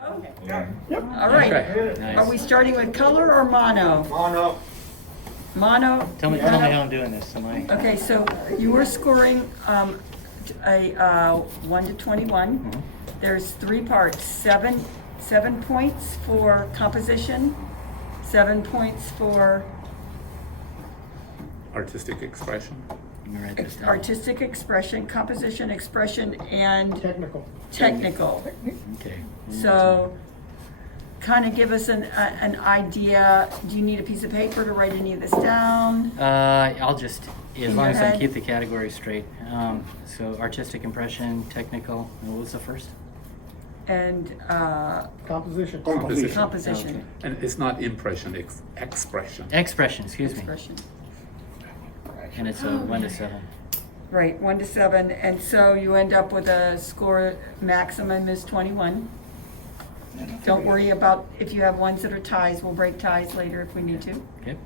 Yeah. Yep. All right. Okay. Are we starting with color or mono? Mono. Mono? Tell me how I'm doing this. Am I? Okay, so you were scoring a 1 to 21. Mhm. There's 3 parts, 7 points for composition, 7 points for Artistic expression. Let me write this down. artistic expression, composition, expression, and Technical. technical. Okay. So kind of give us an idea. Do you need a piece of paper to write any of this down? I'll just, as In long your as I head? keep the categories straight. So artistic impression, technical, and what was the first? And Composition. Composition. composition, And it's not impression, expression. Expression, excuse me. expression. And it's a 1 to 7. Right, 1 to 7, and so you end up with a score maximum is 21. Don't worry about if you have ones that are ties, we'll break ties later if we need to. Okay.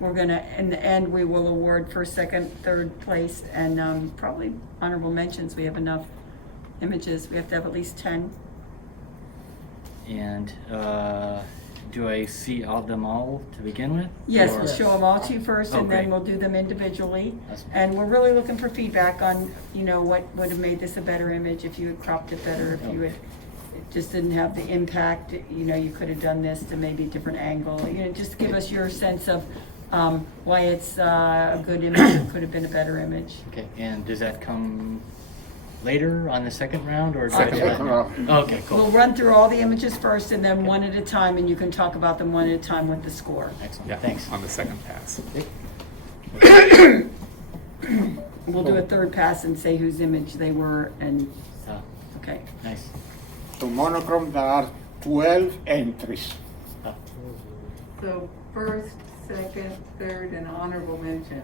We're gonna, in the end, we will award first, second, third place, and probably honorable mentions. We have enough images, we have to have at least 10. And do I see all them all to begin with? Yes, Or- we'll show them all to you first, and then Okay. we'll do them individually. Awesome. And we're really looking for feedback on, what would have made this a better image, if you had cropped it better, if you had, it just didn't have the impact, you could have done this to maybe a different angle. Just give us your sense of why it's a good image, it could have been a better image. Okay, and does that come later on the second round or? do I Second do that round. now? Okay, We'll cool. run through all the images first, and then one at a time, and you can talk about them one at a time with the score. Excellent, Yeah, thanks. on the second pass. We'll do a third pass and say whose image they were, and, okay. Nice. So monochrome, there are 12 entries. So first, second, third, and honorable mention.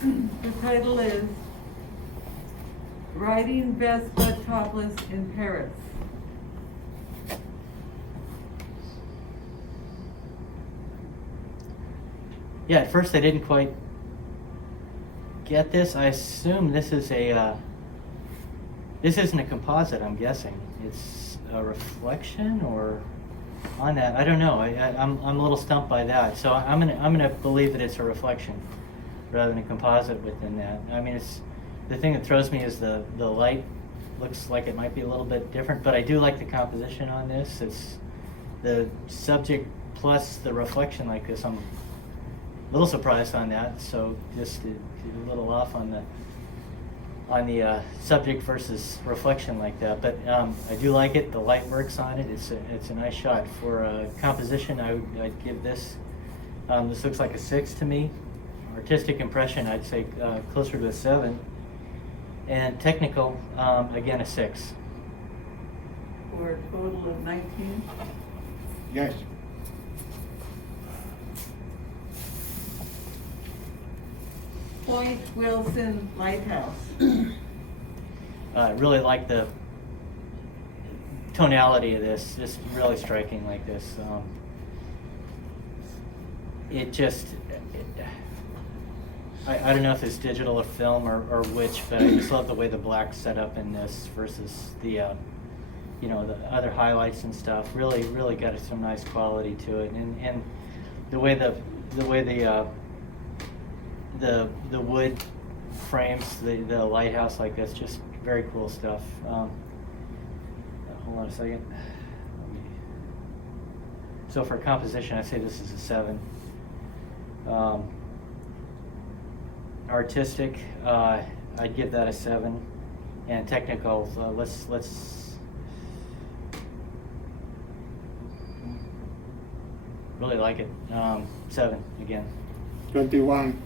The title is Riding Vespa Topless in Paris. Yeah, at first I didn't quite get this. I assume this is this isn't a composite, I'm guessing. It's a reflection or on that. I don't know. I'm a little stumped by that. So I'm gonna believe that it's a reflection rather than a composite within that. I mean, it's the thing that throws me is the light looks like it might be a little bit different, but I do like the composition on this. It's the subject plus the reflection like this. I'm a little surprised on that, so just a little off on on the subject versus reflection like that. But I do like it. The light works on it. It's a nice shot. For composition, I'd give this. This looks like a 6 to me. Artistic impression, I'd say closer to a 7. And technical, again, a 6. For a total of 19. Yes. Point Wilson Lighthouse. I really like the tonality of this. Just really striking like this. It just, I don't know if it's digital or film or which, but I just love the way the black's set up in this versus the, you know, the other highlights and stuff. Really, really got some nice quality to it, and the way the wood frames the lighthouse like this, just very cool stuff. Hold on a second. So for composition, I say this is a 7. Artistic, I'd give that a 7, and technical, let's really like it. 7 again. 21.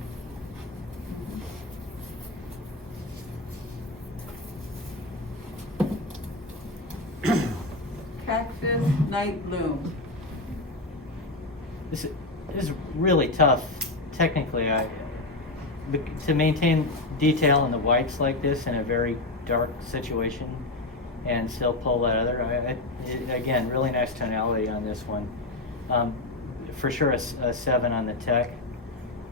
Cactus Night Bloom. This is really tough. Technically, to maintain detail in the whites like this in a very dark situation and still pull that other. Again, really nice tonality on this one. For sure, a 7 on the tech.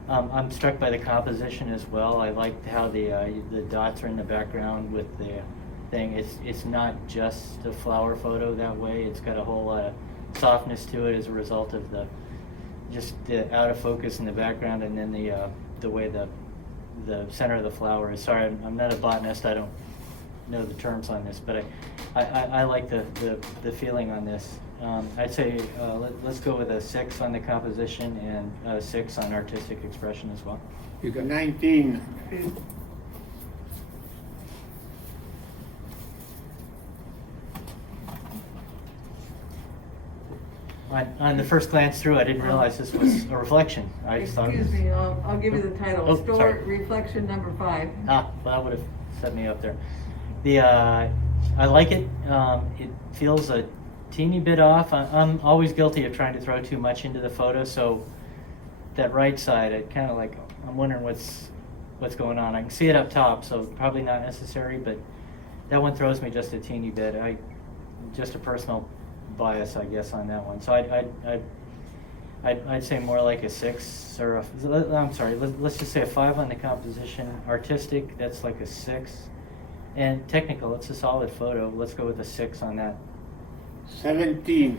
I'm struck by the composition as well. I like how the dots are in the background with the thing. It's not just a flower photo that way. It's got a whole lot of softness to it as a result of the out of focus in the background, and then the way the center of the flower is. Sorry, I'm not a botanist. I don't know the terms on this, but I like the feeling on this. I'd say let's go with a 6 on the composition and a 6 on artistic expression as well. You got 19. On the first glance through, I didn't realize this was a reflection. I just thought it was, Excuse me, I'll give you the title. Oh, Store sorry. Reflection number 5. well, that would have set me up there. I like it. It feels a teeny bit off. I'm always guilty of trying to throw too much into the photo, so that right side, I'm wondering what's going on. I can see it up top, so probably not necessary, but that one throws me just a teeny bit. Just a personal bias, I guess, on that one. So I'd say more like a 6 or I'm sorry, let's just say a 5 on the composition. Artistic, that's like a 6. And technical, it's a solid photo. Let's go with a 6 on that. 17.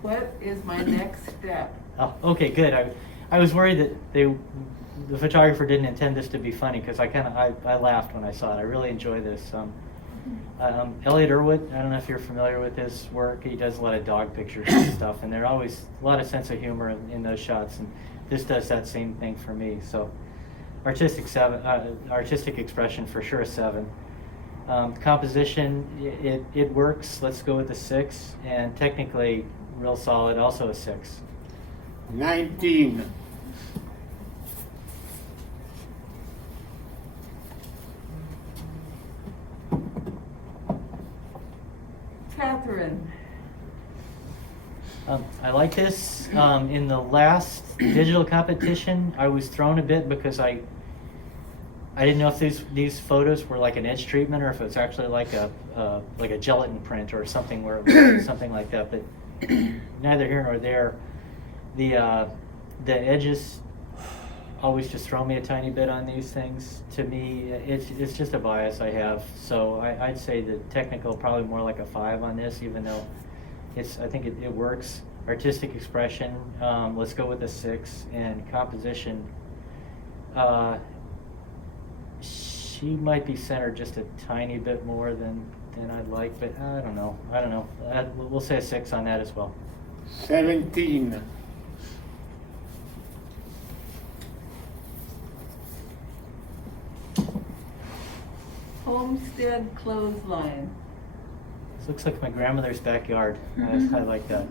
What is my next step? Oh, okay, good. I was worried that the photographer didn't intend this to be funny, because I laughed when I saw it. I really enjoy this. Elliot Irwood, I don't know if you're familiar with his work. He does a lot of dog pictures and stuff, and there's always a lot of sense of humor in those shots, and this does that same thing for me. So artistic expression for sure a 7. Composition, it works. Let's go with a 6, and technically real solid, also a 6. 19. Catherine. I like this. In the last digital competition, I was thrown a bit because I didn't know if these photos were like an edge treatment or if it's actually like a gelatin print or something where it was something like that. But neither here nor there. The edges always just throw me a tiny bit on these things. To me, it's just a bias I have. So I'd say the technical probably more like a 5 on this, even though I think it works. Artistic expression, let's go with a 6, and composition. She might be centered just a tiny bit more than I'd like, but I don't know. We'll say a 6 on that as well. 17. Homestead clothesline. This looks like my grandmother's backyard. I like that.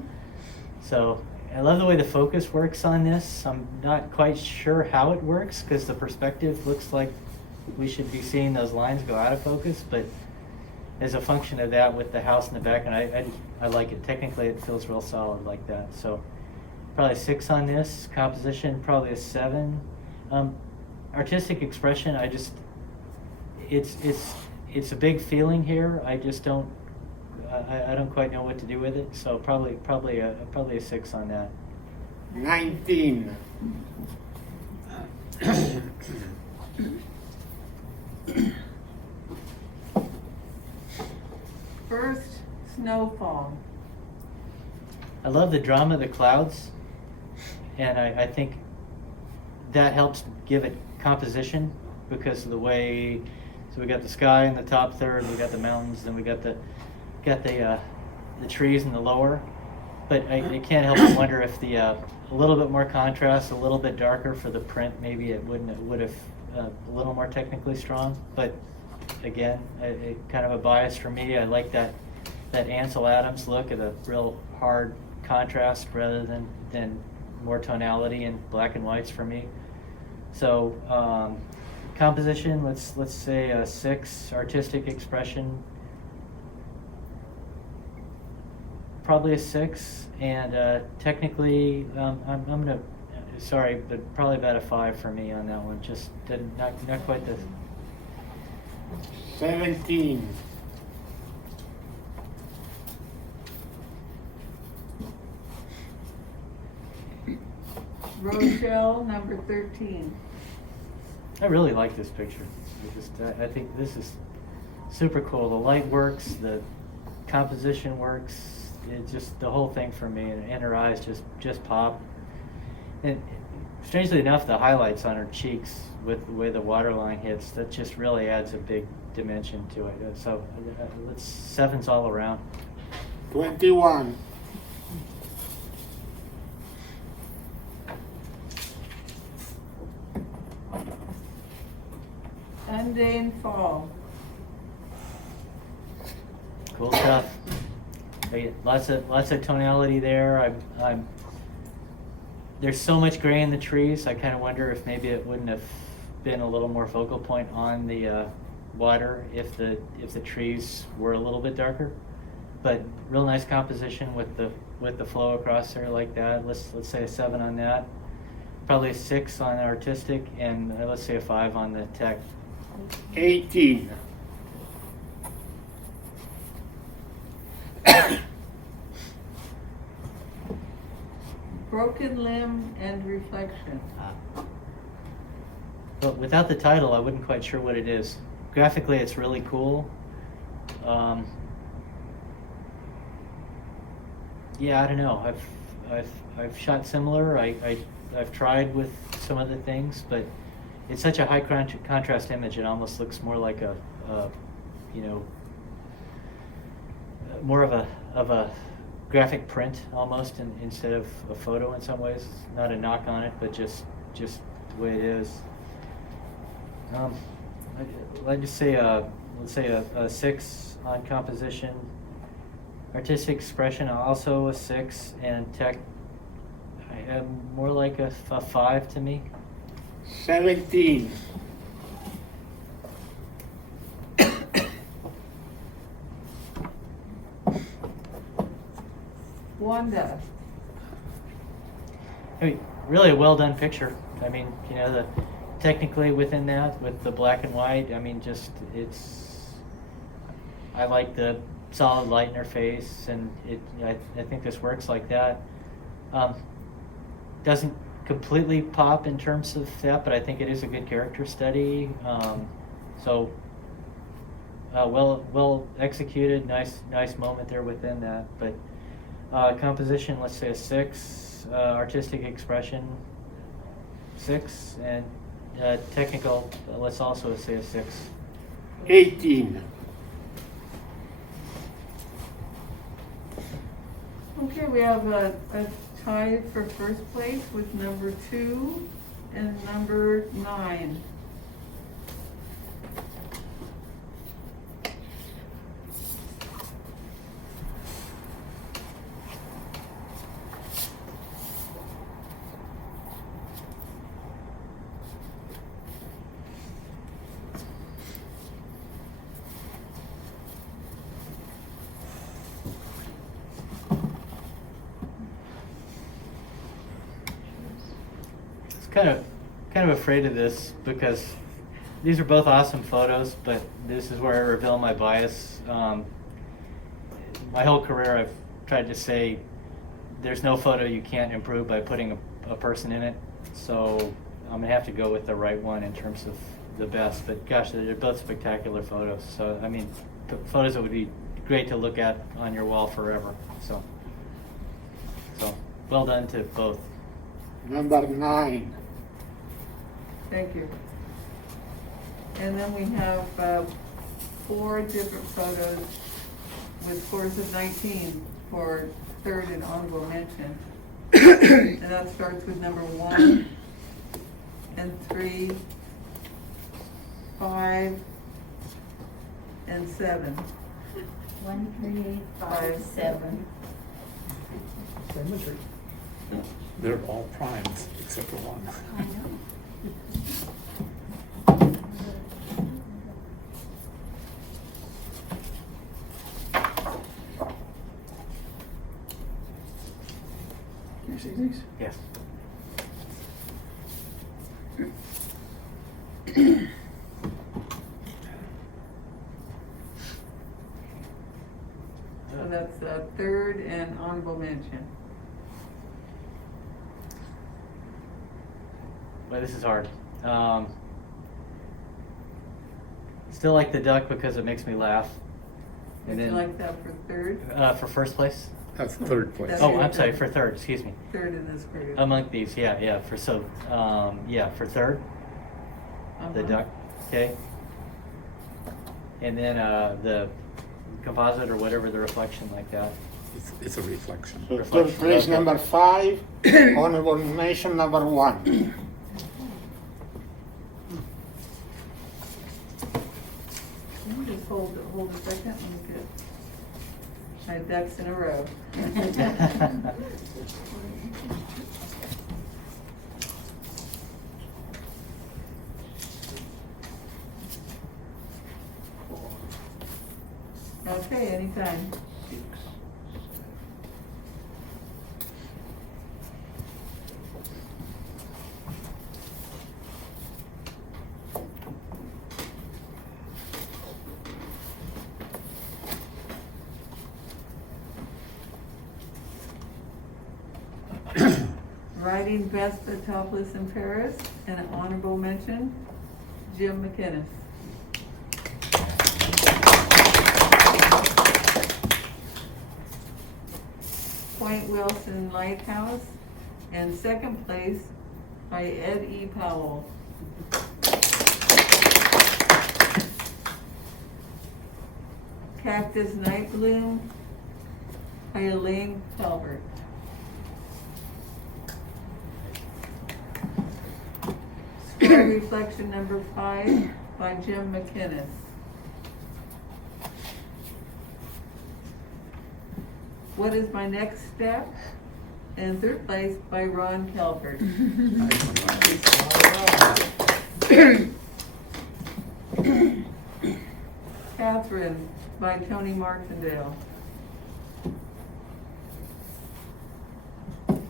So I love the way the focus works on this. I'm not quite sure how it works because the perspective looks like we should be seeing those lines go out of focus, but as a function of that with the house in the back, and I like it. Technically it feels real solid like that. So probably a 6 on this. Composition, probably a 7. Artistic expression, it's a big feeling here. I just don't, I don't quite know what to do with it. So probably a 6 on that. 19. First snowfall. I love the drama of the clouds, and I think that helps give it composition because of the way. So we got the sky in the top third, we got the mountains, then we got the trees in the lower. But I can't help but wonder if a little bit more contrast, a little bit darker for the print, maybe it would have a little more technically strong. But again, it kind of a bias for me. I like that Ansel Adams look at a real hard contrast rather than more tonality and black and whites for me. So composition, let's say a 6. Artistic expression, probably a 6. And technically, I'm gonna, sorry, but probably about a 5 for me on that one. Just not quite the. 17. Rochelle, number 13. I really like this picture. I think this is super cool. The light works, the composition works. It just, the whole thing for me, and her eyes just pop. And strangely enough, the highlights on her cheeks with the way the waterline hits, that just really adds a big dimension to it. So it's 7s all around. 21. Undane fall. Cool stuff. Lots of tonality there. There's so much gray in the trees. I kind of wonder if maybe it wouldn't have been a little more focal point on the water if the trees were a little bit darker. But real nice composition with the flow across there like that. Let's say a 7 on that. Probably a 6 on artistic, and let's say a 5 on the tech. 18. Broken limb and reflection. But without the title, I wasn't quite sure what it is. Graphically, it's really cool. Yeah, I don't know. I've shot similar. I've tried with some other things, but it's such a high contrast image. It almost looks more like a more of a graphic print almost, instead of a photo in some ways. Not a knock on it, but just the way it is. Let's say a 6 on composition. Artistic expression, also a 6, and tech, more like a 5 to me. 17. Wanda. I mean, really a well done picture. I mean, technically within that, with the black and white, I mean, I like the solid light in her face, and I think this works like that. Doesn't completely pop in terms of that, but I think it is a good character study. Well executed, nice moment there within that. But composition, let's say a 6. Artistic expression, 6, and technical, let's also say a 6. 18. Okay, we have a tie for first place with number 2 and number 9. kind of afraid of this because these are both awesome photos, but this is where I reveal my bias. My whole career I've tried to say there's no photo you can't improve by putting a person in it. So I'm gonna have to go with the right one in terms of the best, but gosh, they're both spectacular photos. So, I mean, photos that would be great to look at on your wall forever. So well done to both. Number 9. Thank you. And then we have 4 different photos with scores of 19 for third and honorable mention. And that starts with number 1 and 3, 5, and 7. 1, 3, 5, 7. Symmetry. They're all primes except for one. I know. Can you see these? Yes. So that's third and honorable mention. Well, this is hard. Still like the duck because it makes me laugh. Would you like that for third? For first place? That's third place. That's- Oh, I'm sorry, for third, excuse me. Third in this group. Among these, yeah, for for third, the Uh-huh. duck, okay. And then the composite or whatever, the reflection like that. It's a reflection. So Reflection, third place okay. number 5, honorable mention number 1. Let me just hold a second, let me get my ducks in a row. Okay, anytime. Riding Vespa topless in Paris, and an honorable mention, Jim McInnes. Point Wilson Lighthouse, and second place by Ed E. Powell. Cactus Night Bloom by Elaine Calvert. Square Reflection number 5 by Jim McInnes. What is my next step? And third place by Ron Calvert. Catherine by Tony Martindale.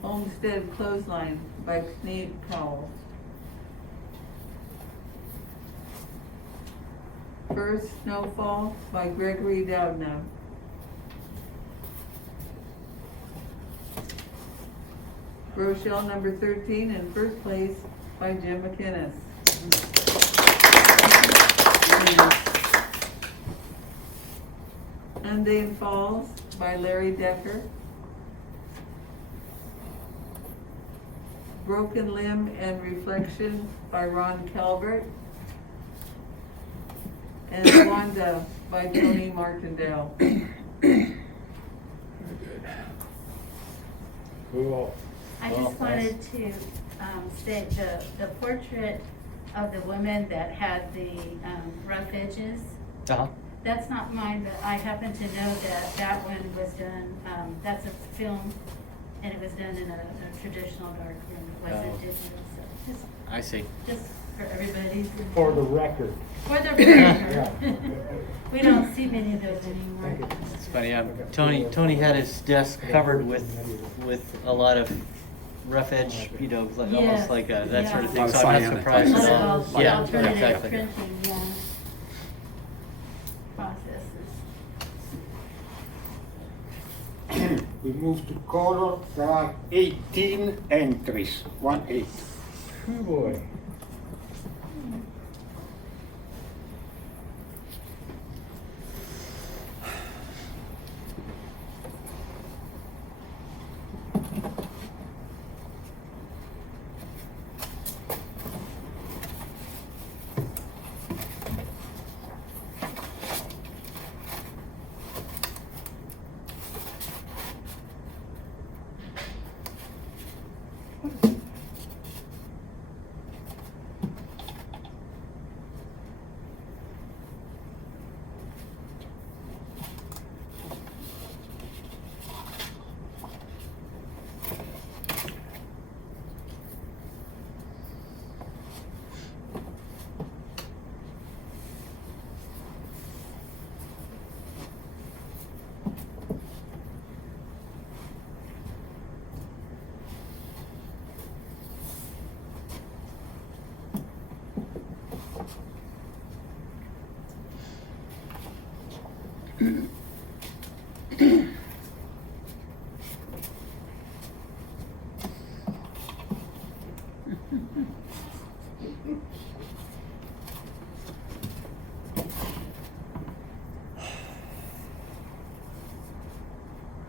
Homestead Clothesline by Knee Powell. First Snowfall by Gregory Doudna. Rochelle number 13 in first place by Jim McInnes. Undine Falls by Larry Decker. Broken Limb and Reflection by Ron Calvert. And Wanda by Tony Martindale. Very good. Cool. I Well, just wanted to say the portrait of the woman that had the rough edges, Uh-huh. that's not mine, but I happen to know that that one was done, that's a film, and it was done in a traditional dark room. It wasn't Oh. digital, so I see. just for everybody's. For the record. For the record. We don't see many of those anymore. It's funny, Tony had his desk covered with a lot of rough edge, you know, like, Yes, almost like that sort of yeah. thing, so I'm not Cyanic. surprised One at of all. those Yeah, alternative exactly. printing, yeah. Processes. We move to color. There are 18 entries. 1-8. Oh boy.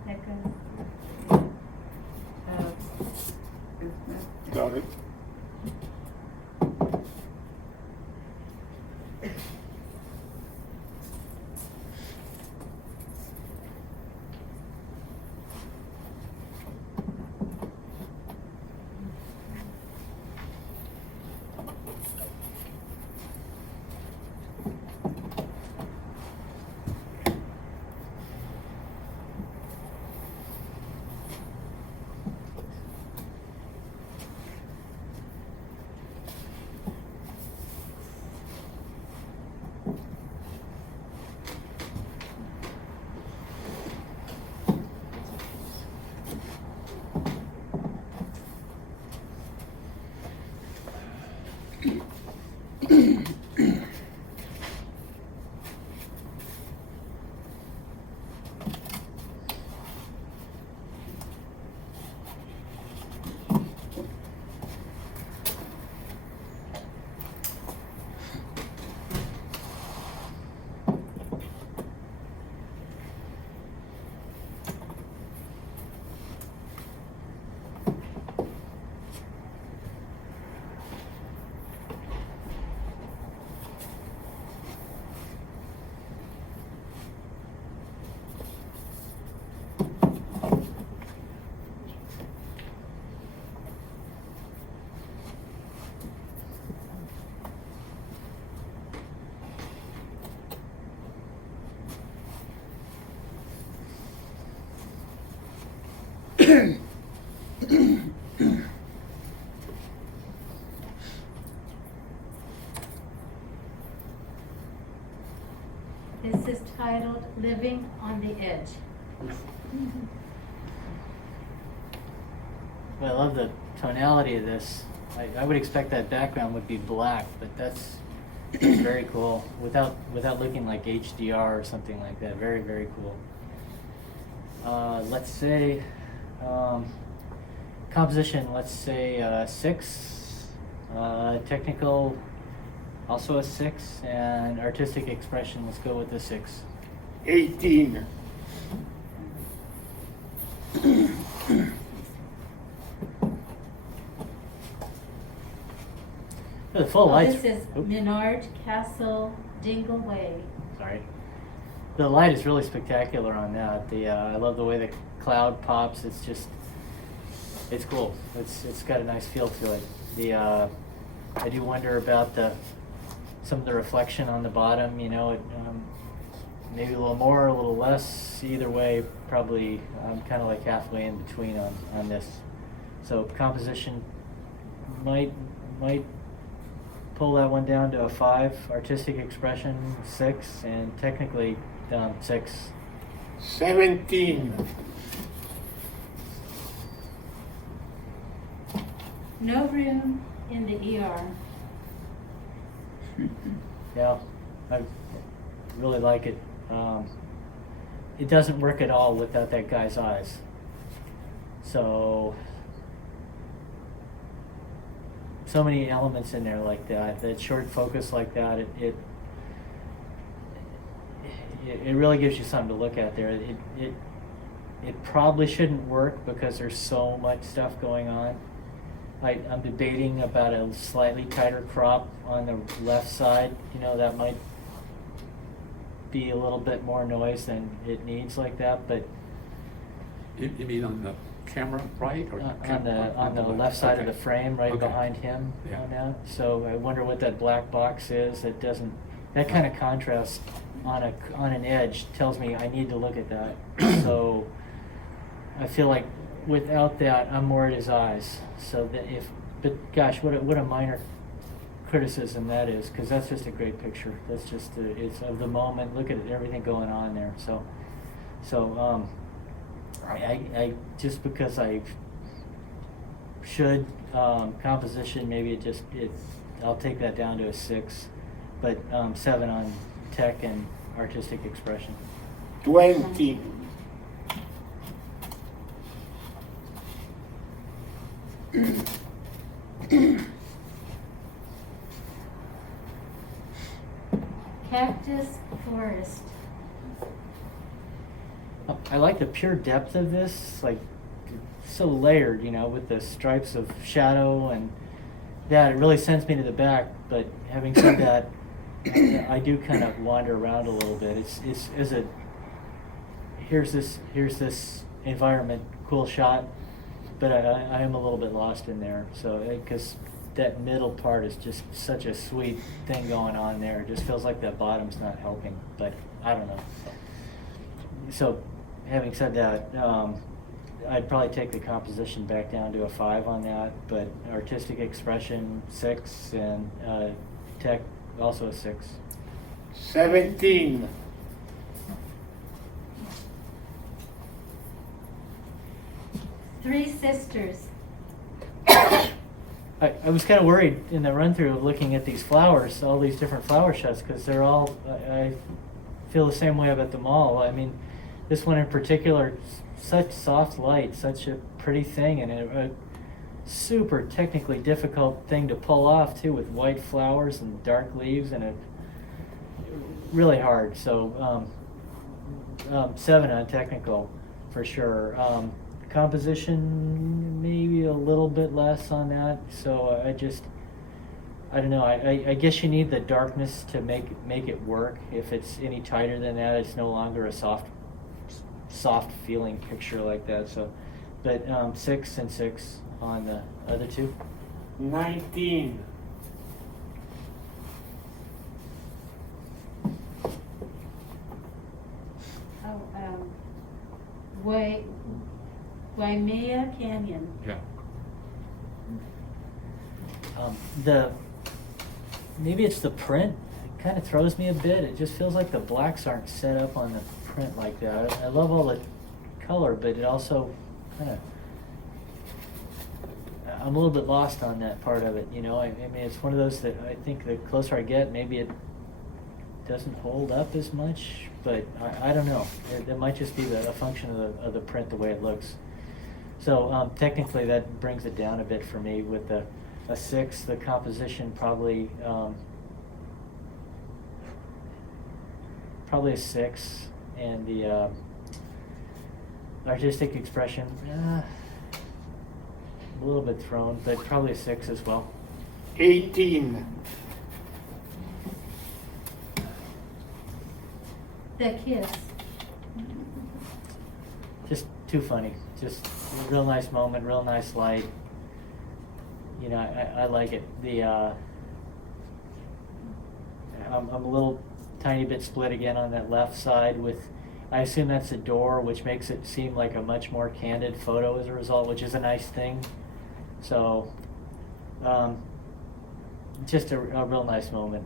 That goes. Got it. This is titled Living on the Edge. Well, I love the tonality of this. I would expect that background would be black, but that's very cool. Without looking like HDR or something like that. Very, very cool. Let's say composition. Let's say 6. Technical, also a 6, and artistic expression. Let's go with the 6. 18. The full Oh, lights. this is Oop, Menard Castle Dingle Way. sorry. The light is really spectacular on that. I love the way the cloud pops. It's just, it's cool. It's got a nice feel to it. I do wonder about some of the reflection on the bottom. You know, maybe a little more, a little less. Either way, probably I'm kind of like halfway in between on this. So composition might pull that one down to a 5. Artistic expression 6, and technically down 6. 17. No room in the ER. Yeah, I really like it. It doesn't work at all without that guy's eyes. So many elements in there like that short focus like that, it really gives you something to look at there. It probably shouldn't work because there's so much stuff going on. I'm debating about a slightly tighter crop on the left side. You know, that might be a little bit more noise than it needs like that, but You mean on the camera right or on the left side of the frame, right Okay. behind him Yeah. on that. So I wonder what that black box is. It doesn't, that kind of contrast on an edge tells me I need to look at that. So I feel like without that, I'm more at his eyes. So that but gosh, what a minor criticism that is, because that's just a great picture. That's just it's of the moment. Look at everything going on there. So I just because I should composition, maybe I'll take that down to a 6, but 7 on tech and artistic expression. 20. Cactus forest. I like the pure depth of this, like so layered, you know, with the stripes of shadow and that. It really sends me to the back. But having said that, I do kind of wander around a little bit. Here's this environment, cool shot, but I am a little bit lost in there. So because that middle part is just such a sweet thing going on there. It just feels like that bottom's not helping, but I don't know. So having said that, I'd probably take the composition back down to a 5 on that, but artistic expression 6 and tech also a 6. 17. Three sisters. I was kind of worried in the run through of looking at these flowers, all these different flower shots, because they're all, I feel the same way about them all. I mean, this one in particular, such soft light, such a pretty thing, and a super technically difficult thing to pull off too, with white flowers and dark leaves, and it really hard. So 7 on technical for sure. Composition maybe a little bit less on that. So I don't know. I guess you need the darkness to make it work. If it's any tighter than that, it's no longer a soft feeling picture like that. So, but 6 and 6 on the other two. 19. Waimea Canyon. Yeah. Maybe it's the print. It kind of throws me a bit. It just feels like the blacks aren't set up on the print like that. I love all the color, but it also kind of, I'm a little bit lost on that part of it. You know, I mean, it's one of those that I think the closer I get, maybe it doesn't hold up as much, but I don't know. It might just be a function of the print, the way it looks. So technically that brings it down a bit for me with a 6. The composition probably a 6, and the artistic expression a little bit thrown, but probably a 6 as well. 18. The kiss. Just too funny. Just a real nice moment, real nice light. You know, I like it. I'm a little tiny bit split again on that left side with, I assume that's a door, which makes it seem like a much more candid photo as a result, which is a nice thing. So, just a real nice moment.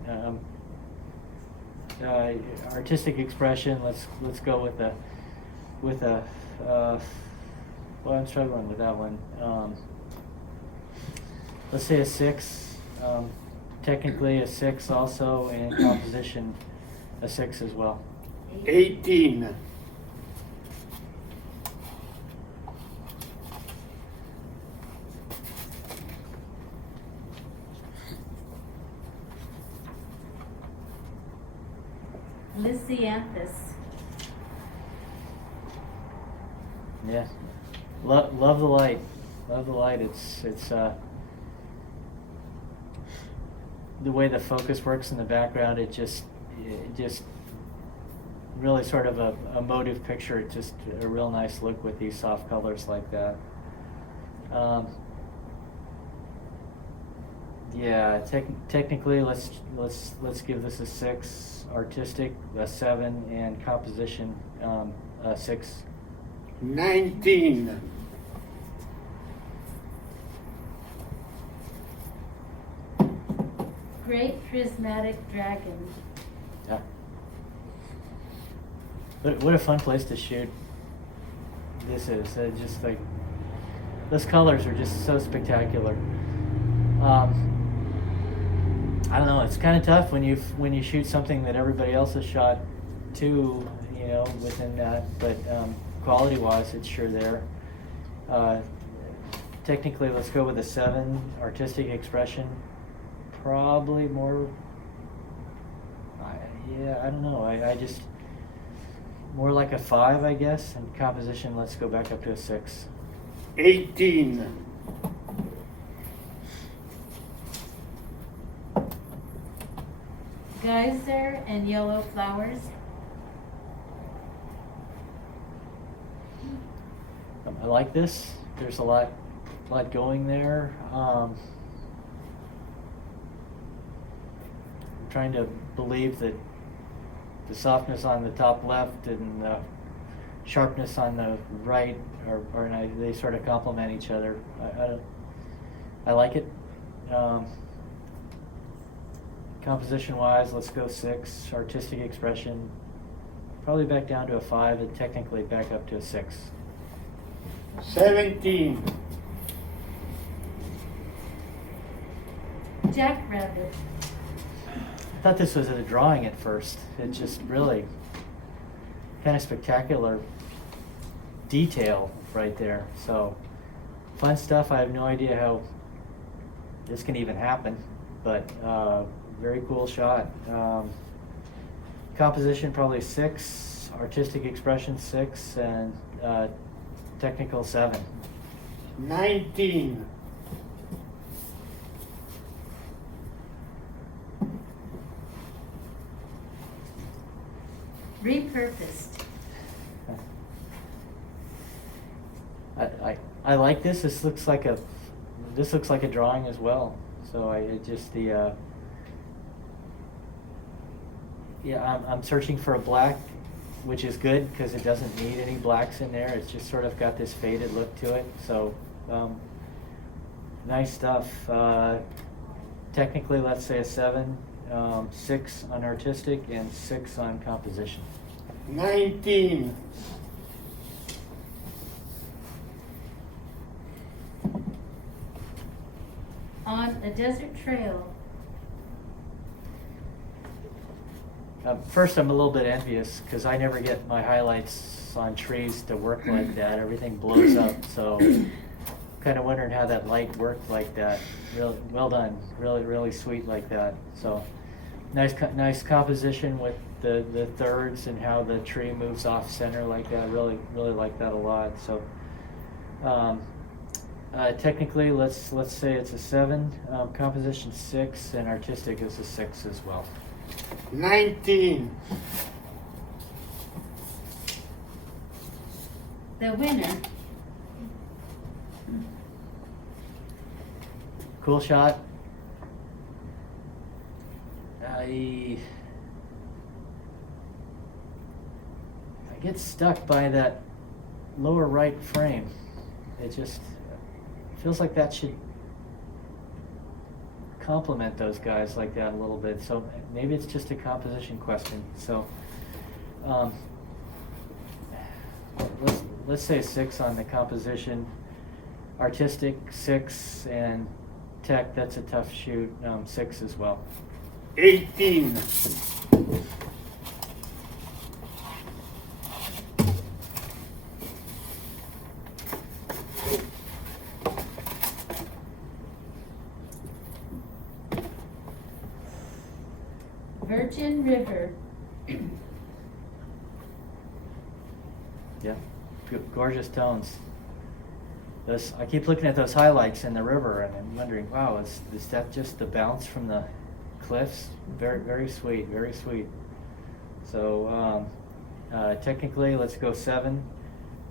Artistic expression. Let's go with a. Well, I'm struggling with that one. let's say a 6. Technically a 6 also, and composition a 6 as well. 18. Lysianthus. Yeah, love the light. Love the light. It's the way the focus works in the background. It just really sort of a motive picture. It's just a real nice look with these soft colors like that. Yeah, technically, let's give this a 6. Artistic a 7, and composition a 6. 19. Great prismatic dragon. Yeah. What a fun place to shoot. This is just like those colors are just so spectacular. I don't know. It's kind of tough when you shoot something that everybody else has shot too. You know, within that, but quality-wise, it's sure there. Technically, let's go with a 7. Artistic expression, probably more. I don't know. I just more like a 5, I guess. And composition, let's go back up to a 6. 18. Geyser and yellow flowers. I like this. There's a lot going there. I'm trying to believe that the softness on the top left and the sharpness on the right they sort of complement each other. I like it. Composition-wise, let's go 6. Artistic expression, probably back down to a 5, and technically back up to a 6. 17. Jackrabbit. I thought this was a drawing at first. It just really kind of spectacular detail right there. So fun stuff. I have no idea how this can even happen, but very cool shot. Composition probably 6, artistic expression 6, and technical 7. 19. Repurposed. I like this. This looks like a drawing as well. So I'm searching for a black, which is good because it doesn't need any blacks in there. It's just sort of got this faded look to it. So nice stuff. Technically, let's say a 7, 6 on artistic, and 6 on composition. 19. On a desert trail. First, I'm a little bit envious because I never get my highlights on trees to work like that. Everything blows up. So, kind of wondering how that light worked like that. Really well done. Really, really sweet like that. So, nice composition with the thirds and how the tree moves off center like that. Really, really like that a lot. So, technically, let's say it's a 7. Composition 6, and artistic is a 6 as well. 19. The winner. Cool shot. I get stuck by that lower right frame. It just feels like that should complement those guys like that a little bit. So maybe it's just a composition question. So let's say 6 on the composition, artistic 6, and tech, that's a tough shoot. 6 as well. 18. Virgin River. Yeah, gorgeous tones. I keep looking at those highlights in the river, and I'm wondering, wow, is that just the bounce from the cliffs? Very, very sweet, very sweet. So technically, let's go 7.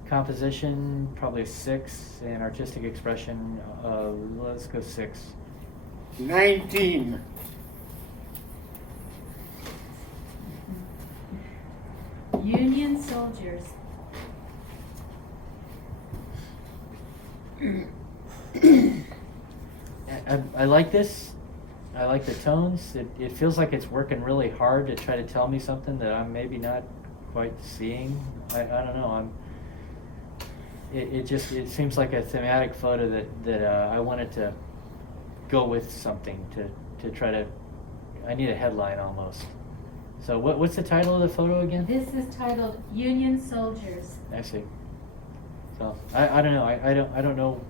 Composition, probably a 6, and artistic expression, let's go 6. 19. Union soldiers. I like this. I like the tones. It feels like it's working really hard to try to tell me something that I'm maybe not quite seeing. I don't know. It seems like a thematic photo that I wanted to go with something to try to. I need a headline almost. So what's the title of the photo again? This is titled Union Soldiers. I see. So I don't know. I don't know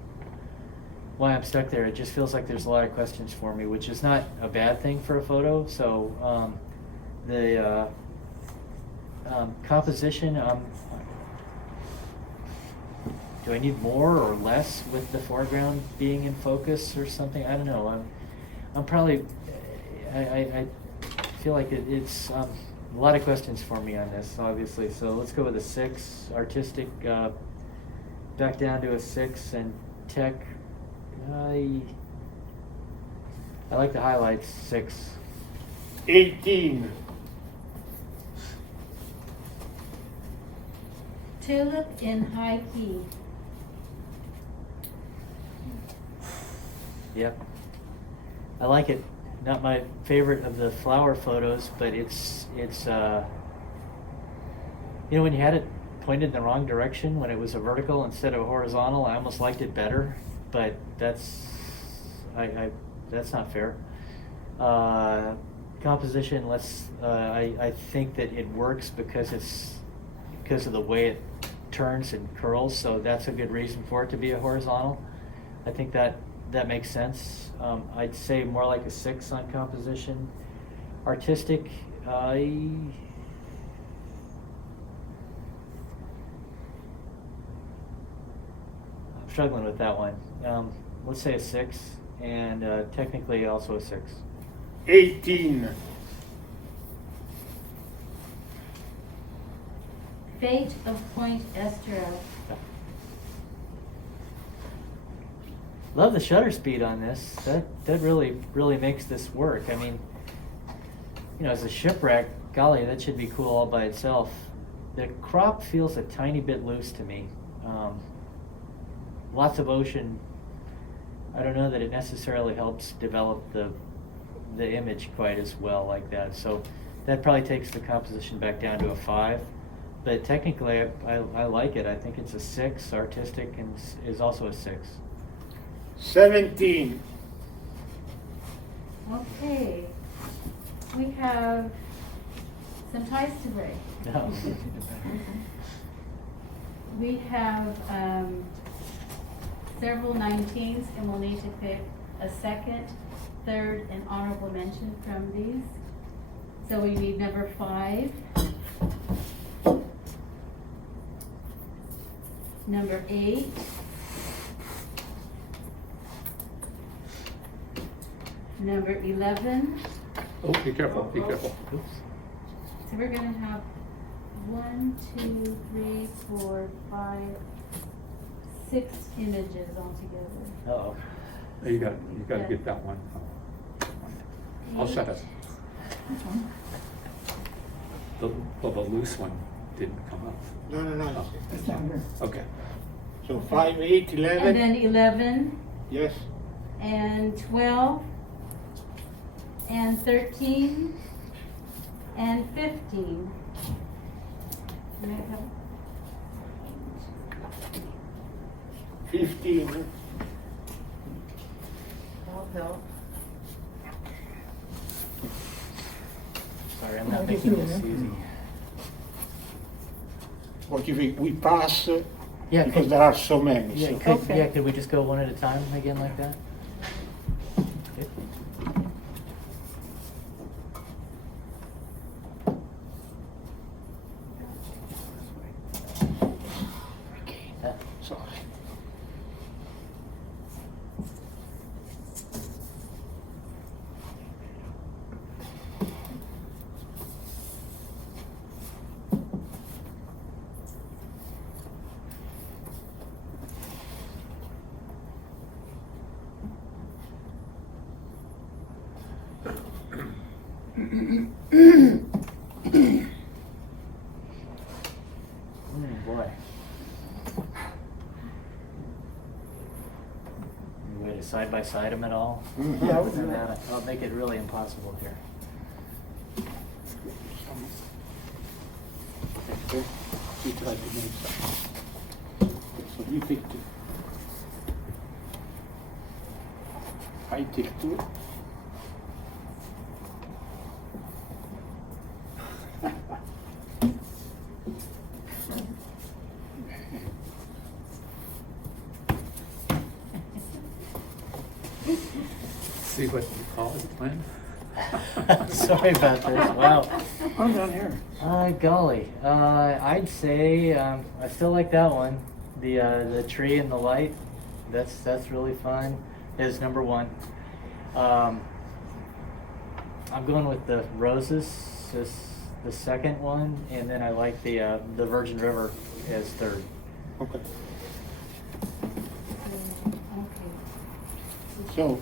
why I'm stuck there. It just feels like there's a lot of questions for me, which is not a bad thing for a photo. So the composition, do I need more or less with the foreground being in focus or something? I don't know. I'm probably I feel like it's a lot of questions for me on this, obviously. So let's go with a 6. Artistic, back down to a 6, and tech. I like the highlights. 6. 18. Tulip in high key. Yep. I like it. Not my favorite of the flower photos, but it's you know, when you had it pointed in the wrong direction, when it was a vertical instead of a horizontal, I almost liked it better, but that's not fair. Composition, I think that it works because of the way it turns and curls, so that's a good reason for it to be a horizontal. I think that makes sense. I'd say more like a 6 on composition. Artistic, I'm struggling with that one. Let's say a 6, and technically also a 6. 18. Fate of Point Estero. Love the shutter speed on this. That really makes this work. I mean, you know, as a shipwreck, golly, that should be cool all by itself. The crop feels a tiny bit loose to me. Lots of ocean. I don't know that it necessarily helps develop the image quite as well like that. So that probably takes the composition back down to a 5. But technically, I like it. I think it's a 6. Artistic and is also a 6. 17. Okay. We have some ties to break. No. We have several 19s, and we'll need to pick a 2nd, 3rd, and honorable mention from these. So we need number 5, number 8, number 11. Oh, be careful, be careful. Oops. So we're gonna have 1, 2, 3, 4, 5, 6 images altogether. Uh-oh. You gotta get that one. I'll shut up. The loose one didn't come up. No. Okay. So 5, 8, 11. And then 11, Yes. and 12, and 13, and 15. May I have- 15. help. Sorry, I'm not making this easy. What do you think? We pass Yeah, because could, there are so many. yeah, so- could, Okay. yeah, could we just go one at a time again like that? Good. Uh, Sorry. Boy. Any way to side by side them at all? Yeah, I would do that. I'll make it really impossible here. Okay. We try to make some. So you take two. I take two. See what you call it, Lynn? Sorry about this. Wow. I'm down here. Golly. I'd say I still like that one. The tree and the light. That's really fun. Is number one. I'm going with the roses as the second one, and then I like the Virgin River as third. Okay. Okay. So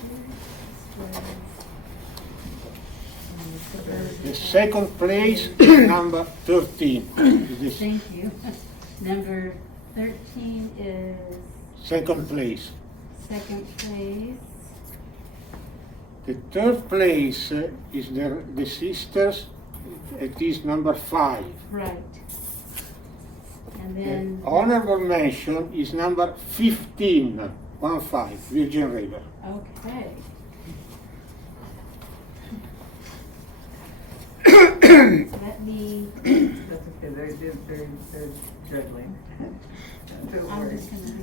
the second place, number 13. This Thank you. Number 13 is second place. second place. The third place is the sisters. It is number 5. Right. And The then. honorable mention is number 15, 15, Virgin River. Okay. Let me, That's okay, they're juggling. Don't I'm worry. just gonna.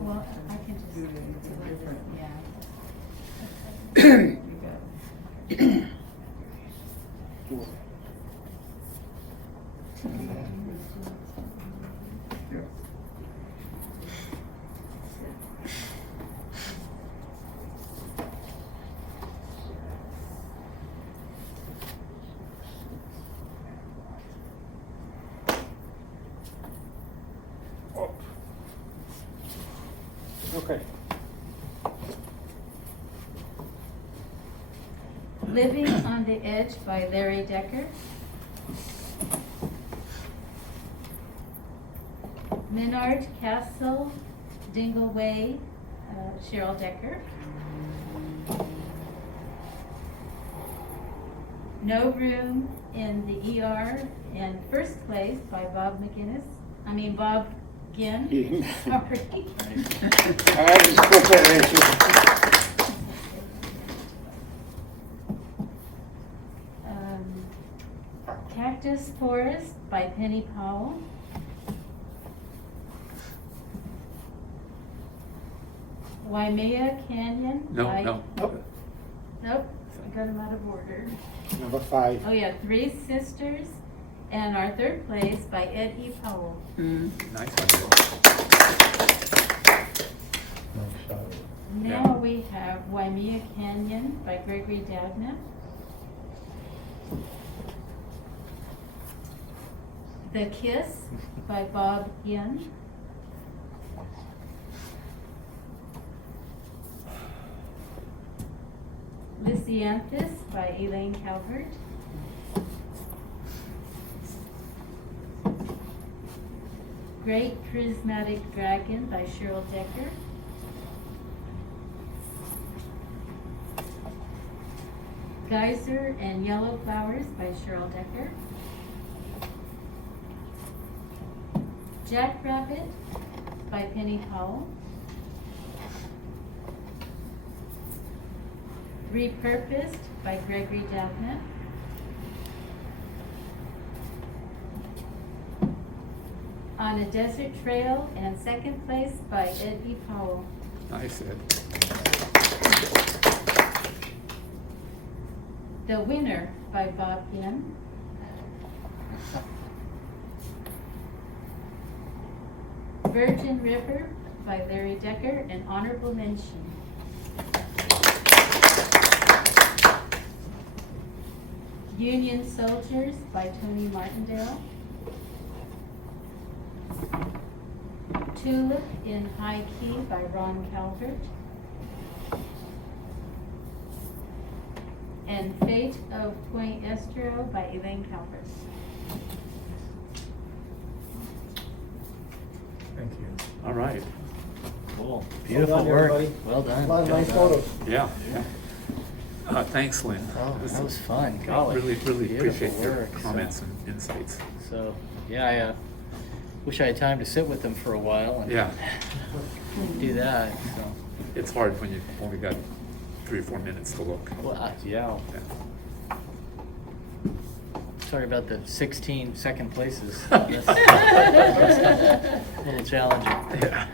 Well, I can just Do do anything it, different. yeah. You got it. Yeah. Okay. Living on the Edge by Larry Decker. Menard Castle, Dingle Way, Cheryl Decker. No Room in the ER and First Place by Bob Ginn. In. Sorry. It's cooperation. Cactus Forest by Penny Powell. Waimea Canyon by. No. Nope. Nope, I got them out of order. Number 5. Oh yeah, Three Sisters, and our third place by Ed E. Powell. Nice one. Now Yeah. we have Waimea Canyon by Gregory Dagna. The Kiss by Bob Ginn. Lysianthus by Elaine Calvert. Great Charismatic Dragon by Cheryl Decker. Geyser and Yellow Flowers by Cheryl Decker. Jackrabbit by Penny Powell. Repurposed by Gregory Daphne. On a Desert Trail and second place by Ed B. Powell. Nice, Ed. The Winner by Bob Yen. Virgin River by Larry Decker, and honorable mention. Union Soldiers by Tony Martindale. Tulip in High Key by Ron Calvert. And Fate of Point Estero by Elaine Calvert. Thank you. All right. Cool. Beautiful done, work. everybody. Well done. A lot of Well nice done. photos. Yeah, yeah. Thanks, Lynn. Oh, This that is- was fun. Golly. Really, really Beautiful appreciate your work. comments and insights. So, yeah, I wish I had time to sit with them for a while and Yeah, do that. So, it's hard when you've only got 3 or 4 minutes to look. well, yeah. Yeah. Sorry about the 16 second places. That's a little challenging. Yeah.